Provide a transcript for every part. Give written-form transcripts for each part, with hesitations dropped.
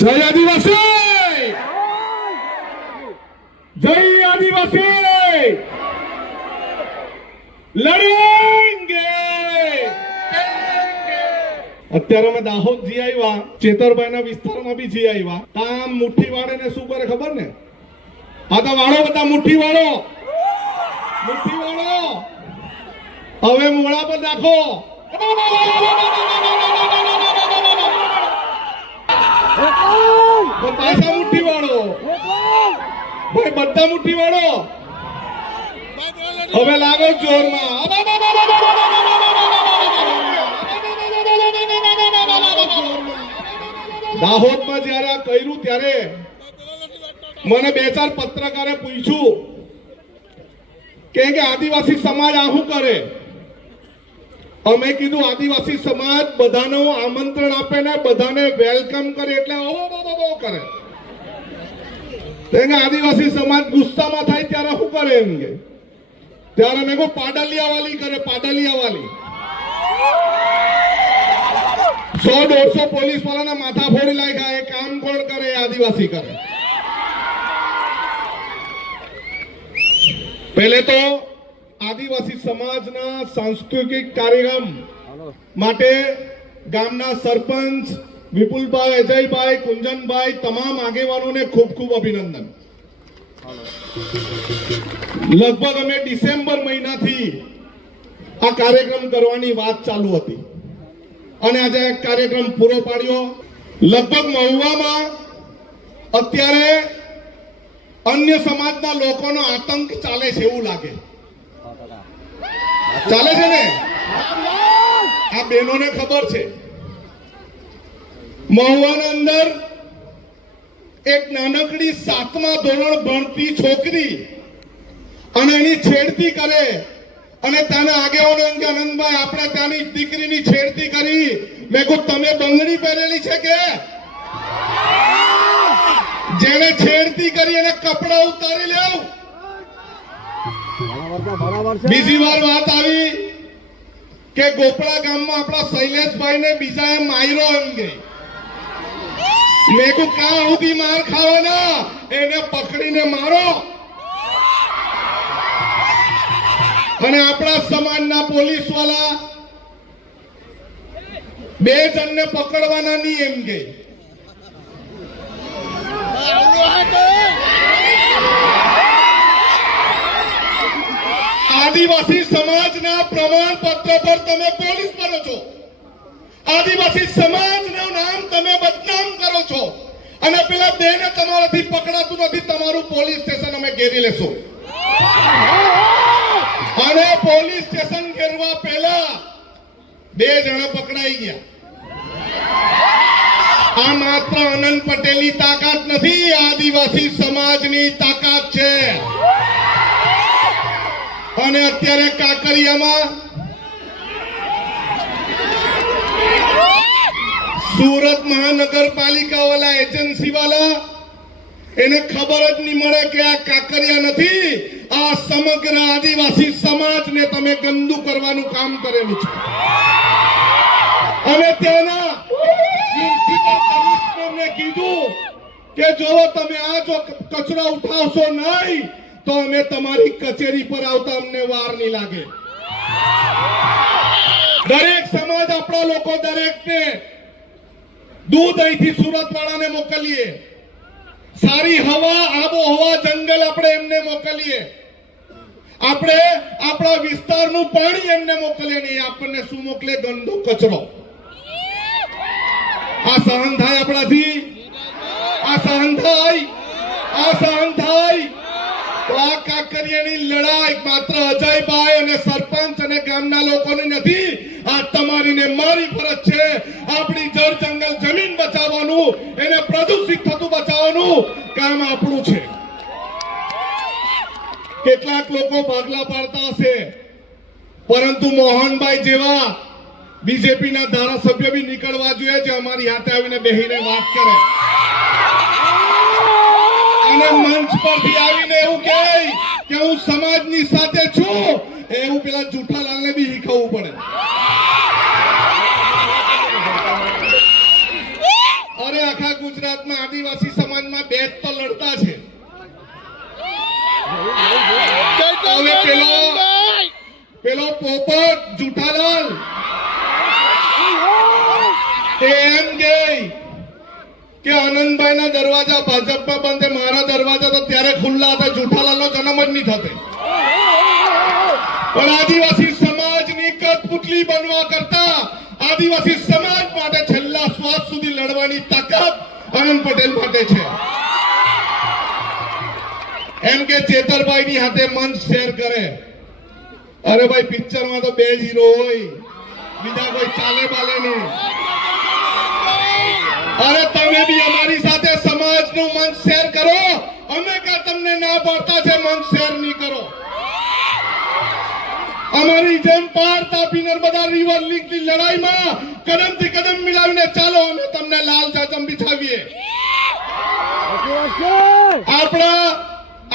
जय आदिवासी, जय आदिवासी, लड़ेंगे। અત્યારે અમે દાહોદ જી આવ્યા, ચેતરભાઈના વિસ્તારમાં બી જી આવ્યા. તા મુઠ્ઠી વાળે ને શું કરે ખબર ને? આ તો વાળો બધા મુઠ્ઠી વાળો, મુઠ્ઠી વાળો. હવે મોળા પર નાખો. પાછા મુઠ્ઠી વાળો ભાઈ, બધા મુઠ્ઠી વાળો. હવે લાગો જોરમાં. દાહોદમાં જયારે આ કર્યું ત્યારે મને બે ચાર પત્રકારે પૂછ્યું કે આદિવાસી સમાજ આ શું કરે. અમે કીધું આદિવાસી સમાજ બધાને આમંત્રણ આપે ને બધાને વેલકમ કરે એટલે ઓ કરે. આદિવાસી સમાજ ગુસ્સામાં થાય ત્યારે શું કરે એમ કે ત્યારે મેં કહું પાડલિયા વાલી કરે, પાડલિયા વાલી. 100-150 પોલીસ વાળાના માથા ફોડી નાખ્યા. એ કામ કોણ કરે? આદિવાસી કરે. પહેલે તો આદિવાસી સમાજના સાંસ્કૃતિક કાર્યક્રમ માટે ગામના સરપંચ વિપુલભાઈ, અજયભાઈ, કુંજનભાઈ, તમામ આગેવાનોને ખૂબ ખૂબ અભિનંદન. લગભગ અમે ડિસેમ્બર મહિનાથી આ કાર્યક્રમ કરવાની વાત ચાલુ હતી અને આજે કાર્યક્રમ પૂરો પાડ્યો. લગભગ મહુવામાં અત્યારે અન્ય સમાજના લોકોનો આતંક ચાલે છે એવું લાગે. ચાલે છે ને? આ બહેનોને ખબર છે. મહુવાના અંદર એક નાનકડી 7મા ધોરણ ભણતી છોકરી અને એની છેડતી કરે અને ત્યાંના આગેવાનો એમ કે આનંદભાઈ આપણે ત્યાંની દીકરીની છેડતી કરી. મેં કહું તમે બંગડી પહેરેલી છે કે? જેને છેડતી કરી એને કપડા ઉતારી લેવ. બીજી વાર વાત આવી કે ગોપડા ગામમાં આપણા શૈલેષભાઈ ને બીજાએ માર્યો એમ કે. મેં કહું ક્યાં સુધી માર ખાવાના? એને પકડીને મારો. અને આપણા સમાજના પોલીસ વાળા 2 જણને પકડવાના નહીં એમ કે. આદિવાસી સમાજના પ્રમાણપત્ર પર તમે પોલીસ કરો છો. આદિવાસી સમાજનું નામ તમે બદનામ કરો છો અને પેલા બેને તમારાથી પકડાતું નથી. તમારું પોલીસ સ્ટેશન અમે ઘેરી લેશું. અને પોલીસ સ્ટેશન ઘેરવા પહેલા 2 જણા પકડાઈ ગયા. આ માત્ર આનંદ પટેલની તાકાત નથી, આદિવાસી સમાજની તાકાત છે. અને અત્યારે કાંકરિયામાં સુરત મહાનગરપાલિકા વાળા એજન્સી વાળા એને ખબર જ નહીં મળે કે આ કાંકરિયા નથી, આ સમગ્ર આદિવાસી સમાજને તમે ગંદુ કરવાનું કામ કરેલું છે. અને ત્યાંના મ્યુનિસિપલ કમિશનરને કીધું કે જો તમે આ જો કચરો ઉઠાવશો નહીં તો અમે તમારી કચેરી પર આવતા અમને વાર નહીં લાગે. દરેક સમાજ આપણા લોકો દરેકને દૂધ અહીંથી સુરત વાળાને મોકલીએ, સારી હવા, આબોહવા, જંગલ આપણે એમને મોકલીએ, આપણે આપણા વિસ્તારનું પાણી એમને મોકલીએ નહીં. આપણને શું મોકલે? ગંદુ કચરો. આ સહન થાય આપણાથી? આ સહન થાય? આ સહન થાય? તો આ કાંકરિયાની લડાઈ માત્ર અજયભાઈ અને સરપંચ અને ગામના લોકોની નથી, આ તમારી ને મારી ફરજ છે. આપણી જળ જંગલ જમીન બચાવવાનું, એને પ્રદૂષિત થતું બચાવવાનું કામ આપણું છે. કેટલાક લોકો ભાગલા પાડતા હશે, પરંતુ મોહનભાઈ જેવા બીજેપીના ધારાસભ્ય બી નીકળવા જોઈએ જે અમારી હાથે આવીને બેહીને વાત કરે અને મંચ પરથી આવીને એવું કહે કે હું સમાજની સાથે છું. એવું પેલા જૂઠાલાલને બી શીખવવું પડે. અરે આખા ગુજરાત ગુજરાતમાં આદિવાસી સમાજમાં બે જ તો લડતા છે. હવે પેલો પોપટ જુઠાલાલ એમ કે આનંદભાઈના દરવાજા ભાજપમાં બંધ, મારા દરવાજા તો ત્યારે ખુલ્લા હતા, જુઠાલાલનો જન્મ જ નહીં થતો. પણ આદિવાસી સમાજની કઠપુતલી બનવા કરતા આદિવાસી સમાજ માટે છેલ્લા શ્વાસ સુધી લડવાની તાકાત આનંદ પટેલ માટે છે. એમ કે ચેતરભાઈ ની હાથે મંચ શેર કરે. અરે ભાઈ, પિક્ચરમાં તો બે જ હીરો હોય, બીજા કોઈ ચાલે બાલે નહીં. અરે તમે બી અમારી સાથે સમાજનું મંચ શેર કરો. અમે કા તમને ના પાડતા છે મંચ શેર નહીં કરો. અમારી જેમ પાર તાપી નર્મદા રિવર લીગની લડાઈમાં કદમથી કદમ મિલાવીને ચાલો, અમે તમને લાલ ચાચમ બિછાવીએ. આપણા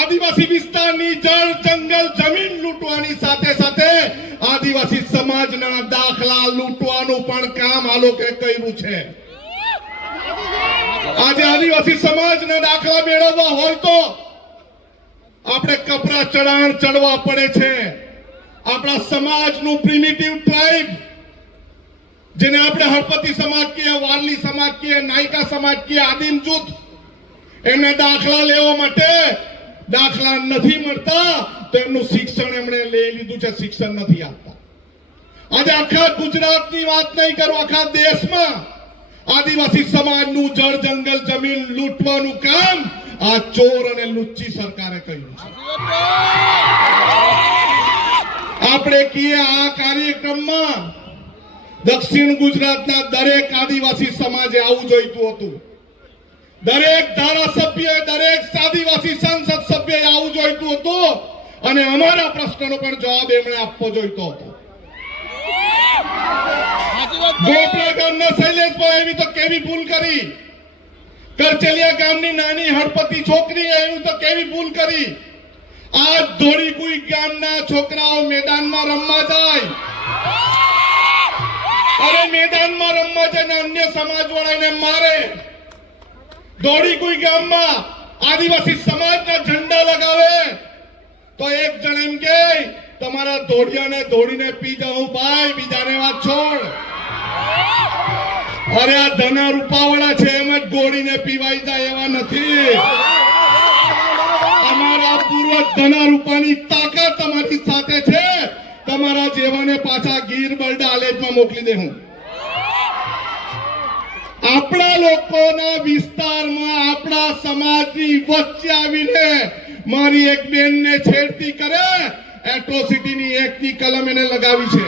આદિવાસી વિસ્તારની જળ જંગલ જમીન લૂંટવાની સાથે સાથે આદિવાસી સમાજના દાખલા લૂંટવાનું પણ કામ આ લોકોએ કર્યું છે. આજે આદિવાસી સમાજના દાખલા મેળવવા હોય તો આપણે કપરા ચઢાણ ચડવા પડે છે. આપણા સમાજનું પ્રિમિટિવ ટ્રાઇબ, જેને આપણે હળપતિ સમાજ કહીએ, વારલી સમાજ કહીએ, નાયકા સમાજ કહીએ, આદિમ જૂથ, એમને દાખલા લેવા માટે દાખલા નથી મળતા તો એમનું શિક્ષણ એમણે લઈ લીધું છે, શિક્ષણ નથી આપતા. આજે આખા ગુજરાતની વાત નહીં કરું, આખા દેશમાં આદિવાસી સમાજનું જળ જંગલ જમીન લૂંટવાનું કામ આ ચોર અને લુચ્ચી સરકારે કર્યું છે. આપણે કહીએ આ કાર્યક્રમમાં દક્ષિણ ગુજરાતના દરેક આદિવાસી સમાજે આવવું જોઈતું હતું. દરેક ધારાસભ્ય, દરેક આદિવાસી સંસદ સભ્ય આવવું જોઈતું હતું અને અમારા પ્રશ્નનો પણ જવાબ એમણે આપવો જોઈતો હતો. ગોપરા ગામના શૈલેષભાઈ એવી તો કેવી ભૂલ કરી, કરચલિયા ગામની નાની હળપતિ છોકરી એવી તો કેવી ભૂલ કરી. આ ધોળીકુઈ ગામના છોકરાઓ મેદાનમાં રમવા જાય, અરે મેદાનમાં રમવા જાય, અન્ય સમાજવાળાને મારે. ધોળીકુઈ ગામમાં આદિવાસી સમાજના ઝંડા લગાવે તો એક જણ એમ કે તમારા ધોળિયાને ધોળીને પી જાઉં ભાઈ, બીજાને વાત છોડ. અરે આ ધના રૂપાવાળા છે, એમ જ ગોળીને પીવાઈ જાય એવા નથી. અમારા પૂર્વજ ધના રૂપાની તાકાત તમારી સાથે છે. તમારા જેવાને પાછા ગીર બરડા આલેજમાં મોકલી દે. હું આપણા લોકોના વિસ્તારમાં આપણા સમાજની વચ્ચે આવીને મારી એક બેનને છેડતી કરે, એટ્રોસિટીની એકની કલમ એને લગાવી છે.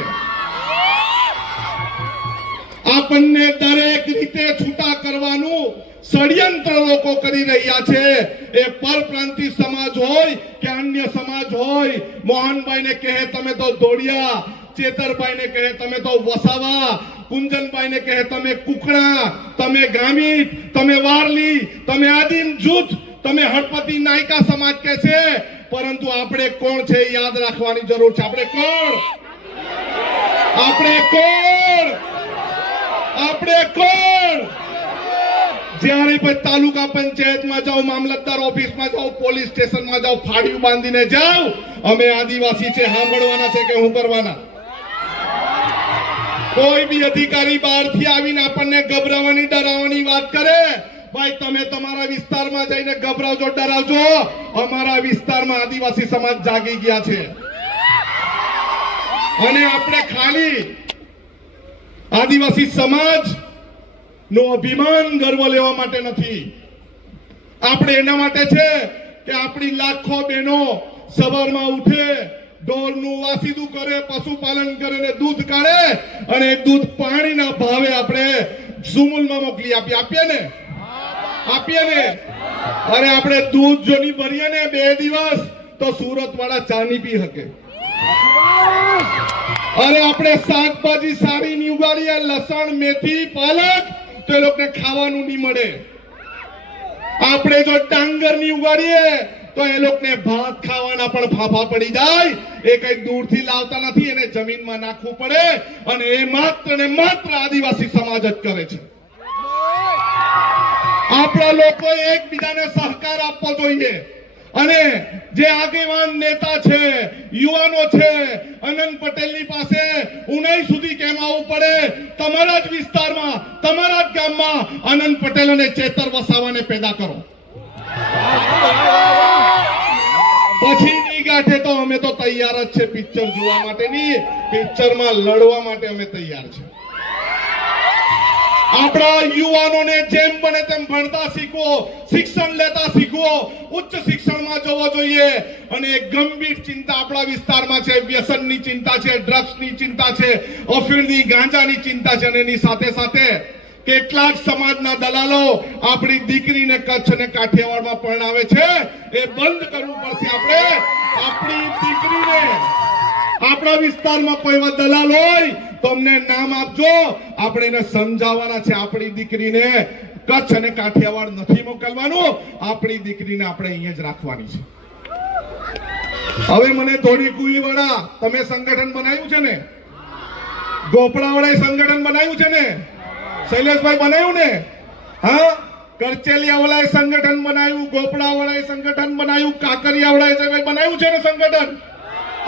આપણને દરેક રીતે છૂટા કરવાનું ષડયંત્ર લોકો કરી રહ્યા છે. એ પરપ્રાંતિ સમાજ હોય કે અન્ય સમાજ હોય, મોહનભાઈને કહે તમે તો ધોળિયા, ચેતરભાઈને કહે તમે તો વસાવા, કુંજનભાઈને કહે તમે કુકડા, તમે ગામિત, તમે વારલી, તમે આદિમ જૂથ, તમે હળપતિ નાયકા સમાજ કહે છે. પરંતુ આપણે કોણ છે યાદ રાખવાની જરૂર છે. આપણે કોણ? જ્યારે પણ તાલુકા પંચાયતમાં જાઓ, મામલતદાર ઓફિસમાં જાઓ, પોલીસ સ્ટેશનમાં જાઓ, ફાડ્યું બાંધીને જાઓ, અમે આદિવાસી છે સાંભળવાના છે કે હું કરવાના? કોઈ બી અધિકારી બહારથી આવીને આપણને ગભરાવાની ડરાવવાની વાત કરે, ભાઈ તમે તમારા વિસ્તારમાં જઈને ગભરાવજો, ડરાવજો. અમારા વિસ્તારમાં આદિવાસી સમાજ જાગી ગયા છે અને આપણે ખાલી આદિવાસી સમાજ નો અભિમાન ગર્વ લેવા માટે નથી. આપણે એના માટે છે કે આપણી લાખો બહેનો સવારમાં ઉઠે, ઢોરનું વાસીદું કરે, પશુપાલન કરે ને દૂધ કાઢે અને દૂધ પાણીના ભાવે આપણે સુમુલમાં મોકલી આપીએ ને. અરે આપણે દૂધ જો નહીં ભરીએ ને 2 દિવસ તો સુરત વાળા ચા નહીં પી શકે. અરે આપણે શાકભાજી સારી નહીં ઉગાડીએ, લસણ, મેથી, પાલક, તો એ લોકોને ખાવાનું નહીં મળે. આપણે જો ડાંગર નહીં ઉગાડીએ તો એ લોકોને ભાત ખાવાના પણ ફાફા પડી જાય. એ કઈ દૂરથી લાવતા નથી, એને જમીનમાં નાખવું પડે અને એ માત્ર ને માત્ર આદિવાસી સમાજ જ કરે છે. આપણા લોકોએ એકબીજાને સહકાર આપવો જોઈએ અને જે આગેવાન નેતા છે, યુવાનો છે, અનંત પટેલની પાસે ઉનાઈ સુધી કેમ આવવું પડે? તમારા જ વિસ્તારમાં, તમારા જ ગામમાં અનંત પટેલ અને ચેતર વસાવાને પેદા કરો. પછીની ગાંઠે તો અમે તો તૈયાર જ છે પિક્ચર જોવા માટેની, પિક્ચરમાં લડવા માટે અમે તૈયાર છે. આપણા યુવાનોને જેમ બને તેમ ભણતા શીખવો, શિક્ષણ લેતા શીખવો, ઉચ્ચ શિક્ષણમાં જવો જોઈએ. અને એક ગંભીર ચિંતા આપણા વિસ્તારમાં છે, વ્યસનની ચિંતા છે, ડ્રગ્સની ચિંતા છે, અફીણની, ગાંજાની ચિંતા છે. અને એની સાથે સાથે કેટલાક સમાજના દલાલો આપણી દીકરીને કચ્છ અને કાઠિયાવાડમાં પરણાવે છે. એ બંધ કરવું પડશે. આપણે આપણી દીકરીને આપણા વિસ્તારમાં કોઈ એવા દલાલ હોય તો અમને નામ આપજો. આપણે એને સમજાવવાના છે. આપણી દીકરીને કચ્છ અને કાઠિયાવાડ નથી મોકલવાનું. આપણી દીકરીને આપણે અહીંયા જ રાખવાની છે. હવે મને ધોળી કુઈવાળા, તમે સંગઠન બનાવ્યું છે ને? ગોપડાવાળાએ સંગઠન બનાવ્યું છે ને? શૈલેષભાઈ બનાવ્યું ને? હા, કરચેલિયાવાળાએ સંગઠન બનાવ્યું, ગોપડાવાળાએ સંગઠન બનાવ્યું, કાકરિયાવાળાએ બનાવ્યું છે ને સંગઠન?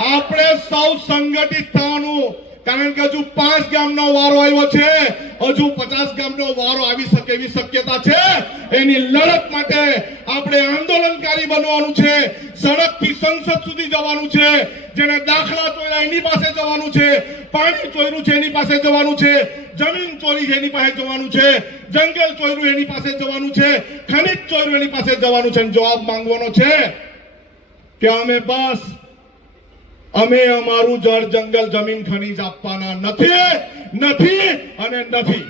આપણે સૌ સંગઠિત થવાનું. કારણ કે હજુ 5 ગામનો વારો આવ્યો છે, હજુ 50 ગામનો વારો આવી શકે એવી શક્યતા છે. એની લડત માટે આપણે આંદોલનકારી બનવાનું છે. સડકથી સંસદ સુધી જવાનું છે. જેને દાખલા ચોર્યા એની પાસે જવાનું છે, પાણી ચોર્યું છે એની પાસે જવાનું છે, જમીન ચોરી છે એની પાસે જવાનું છે, જંગલ ચોર્યું એની પાસે જવાનું છે, ખનિજ ચોર્યું એની પાસે જવાનું છે. જવાબ માંગવાનો છે કે અમે અમારું જળ, જંગલ, જમીન, ખનીજ આપવાના નથી, નથી અને નથી.